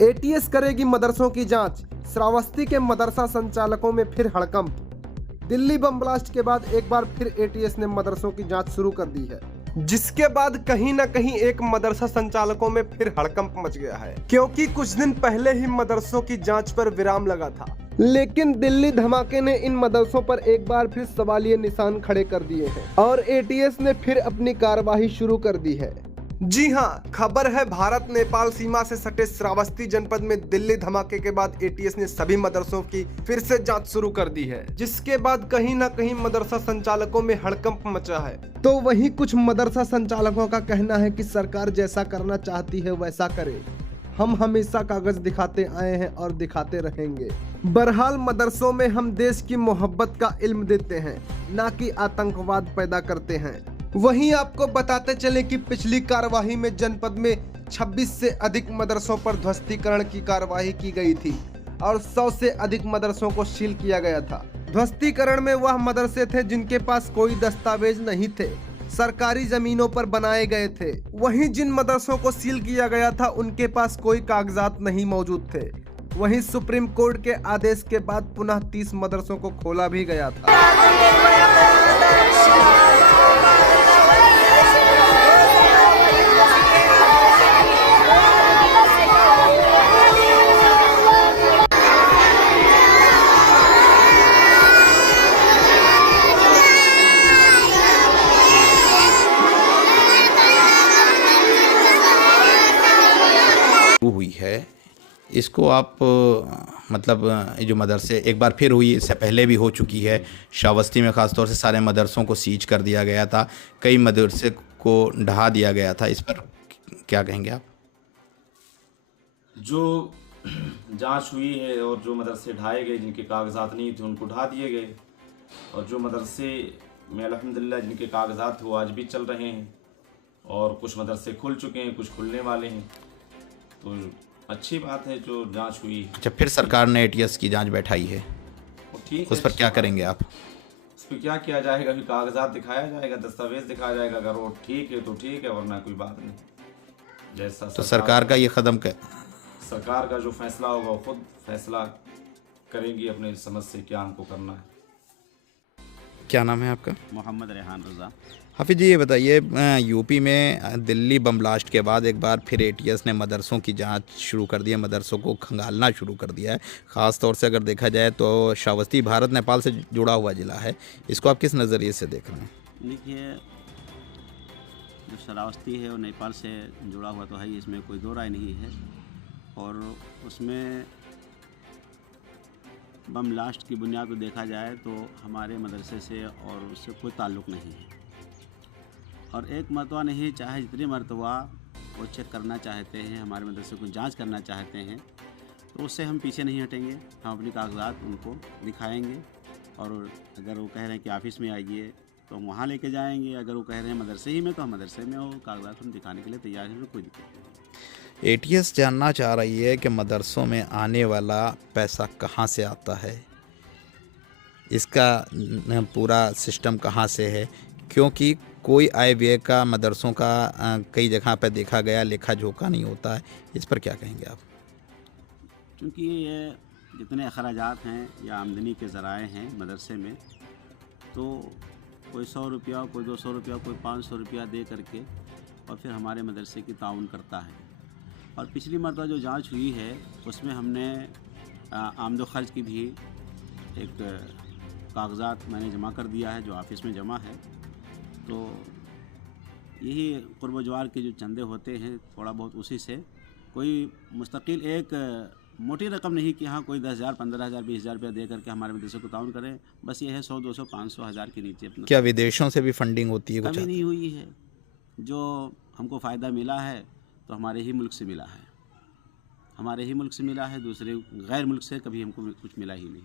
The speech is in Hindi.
एटीएस करेगी मदरसों की जांच। श्रावस्ती के मदरसा संचालकों में फिर हड़कंप। दिल्ली बम ब्लास्ट के बाद एक बार फिर एटीएस ने मदरसों की जांच शुरू कर दी है, जिसके बाद कहीं ना कहीं एक मदरसा संचालकों में फिर हड़कंप मच गया है, क्योंकि कुछ दिन पहले ही मदरसों की जांच पर विराम लगा था। लेकिन दिल्ली धमाके ने इन मदरसों पर एक बार फिर सवालिया निशान खड़े कर दिए हैं और एटीएस ने फिर अपनी कार्यवाही शुरू कर दी है। जी हां, खबर है भारत नेपाल सीमा से सटे श्रावस्ती जनपद में दिल्ली धमाके के बाद एटीएस ने सभी मदरसों की फिर से जांच शुरू कर दी है, जिसके बाद कहीं ना कहीं मदरसा संचालकों में हड़कंप मचा है। तो वहीं कुछ मदरसा संचालकों का कहना है कि सरकार जैसा करना चाहती है वैसा करे, हम हमेशा कागज दिखाते आए हैं और दिखाते रहेंगे। बहरहाल मदरसों में हम देश की मोहब्बत का इल्म देते हैं, ना कि आतंकवाद पैदा करते हैं। वहीं आपको बताते चले कि पिछली कार्यवाही में जनपद में 26 से अधिक मदरसों पर ध्वस्तीकरण की कार्यवाही की गई थी और 100 से अधिक मदरसों को सील किया गया था। ध्वस्तीकरण में वह मदरसे थे जिनके पास कोई दस्तावेज नहीं थे, सरकारी जमीनों पर बनाए गए थे। वहीं जिन मदरसों को सील किया गया था उनके पास कोई कागजात नहीं मौजूद थे। वहीं सुप्रीम कोर्ट के आदेश के बाद पुनः 30 मदरसों को खोला भी गया था। हुई है इसको आप मतलब ये जो मदरसे एक बार फिर हुई, इससे पहले भी हो चुकी है। श्रावस्ती में ख़ास तौर से सारे मदरसों को सीज कर दिया गया था, कई मदरसे को ढहा दिया गया था। इस पर क्या कहेंगे आप? जो जांच हुई है और जो मदरसे ढाए गए जिनके कागजात नहीं थे उनको ढा दिए गए, और जो मदरसे में अल्हम्दुलिल्लाह जिनके कागजात वो आज भी चल रहे हैं, और कुछ मदरसे खुल चुके हैं, कुछ खुलने वाले हैं। तो अच्छी बात है जो जांच हुई। अच्छा, फिर सरकार ने एटीएस की जांच बैठाई है, ठीक, उस पर क्या करेंगे आप? उस पर क्या किया जाएगा कि कागजात दिखाया जाएगा, दस्तावेज दिखाया जाएगा। अगर वो ठीक है तो ठीक है, वरना कोई बात नहीं। जैसा तो सरकार का ये कदम सरकार का जो फैसला होगा वो खुद फैसला करेंगी अपने समझ से क्या हमको करना है। क्या नाम है आपका? मोहम्मद रेहान रज़ा। हाफिज जी, ये बताइए, यूपी में दिल्ली बम ब्लास्ट के बाद एक बार फिर एटीएस ने मदरसों की जांच शुरू कर दी है, मदरसों को खंगालना शुरू कर दिया है। ख़ास तौर से अगर देखा जाए तो श्रावस्ती भारत नेपाल से जुड़ा हुआ ज़िला है, इसको आप किस नज़रिए से देख रहे हैं? देखिए, जो श्रावस्ती है वो नेपाल से जुड़ा हुआ तो है, इसमें कोई दो राय नहीं है। और उसमें बम ब्लास्ट की बुनियाद पर देखा जाए तो हमारे मदरसे से और उससे कोई ताल्लुक़ नहीं है। और एक मरतबा नहीं, चाहे जितनी मरतबा वो चेक करना चाहते हैं, हमारे मदरसे को जांच करना चाहते हैं, तो उससे हम पीछे नहीं हटेंगे। हम अपनी कागजात उनको दिखाएंगे, और अगर वो कह रहे हैं कि ऑफ़िस में आइए तो हम वहाँ लेके जाएंगे। अगर वो कह रहे हैं मदरसे ही में तो हम मदरसे में वो कागजात हम दिखाने के लिए तैयार हैं, कोई दिक्कत नहीं। एटीएस जानना चाह रही है कि मदरसों में आने वाला पैसा कहाँ से आता है, इसका पूरा सिस्टम कहाँ से है, क्योंकि कोई आय व्यय का मदरसों का कई जगह पर देखा गया लेखा जोखा नहीं होता है। इस पर क्या कहेंगे आप? क्योंकि ये जितने अखराजात हैं या आमदनी के ज़राए हैं मदरसे में, तो कोई 100 रुपया, कोई 200 रुपया, कोई 500 रुपया दे करके और फिर हमारे मदरसे की ताउन करता है। और पिछली मरतबा जो जांच हुई है उसमें हमने आमदो खर्च की भी एक कागज़ात मैंने जमा कर दिया है, जो ऑफ़िस में जमा है। तो यही कुर्ब जवार के जो चंदे होते हैं थोड़ा बहुत, उसी से कोई मुस्तकिल एक मोटी रकम नहीं कि हाँ कोई 10,000, 15,000, 20,000 रुपया दे करके हमारे मदरसे को ताउन करें। बस ये है 100, 200, 500, 1000 के नीचे। क्या विदेशों से भी फंडिंग होती है? कभी नहीं हुई है। जो हमको फ़ायदा मिला है तो हमारे ही मुल्क से मिला है, हमारे ही मुल्क से मिला है, दूसरे गैर मुल्क से कभी हमको कुछ मिला ही नहीं।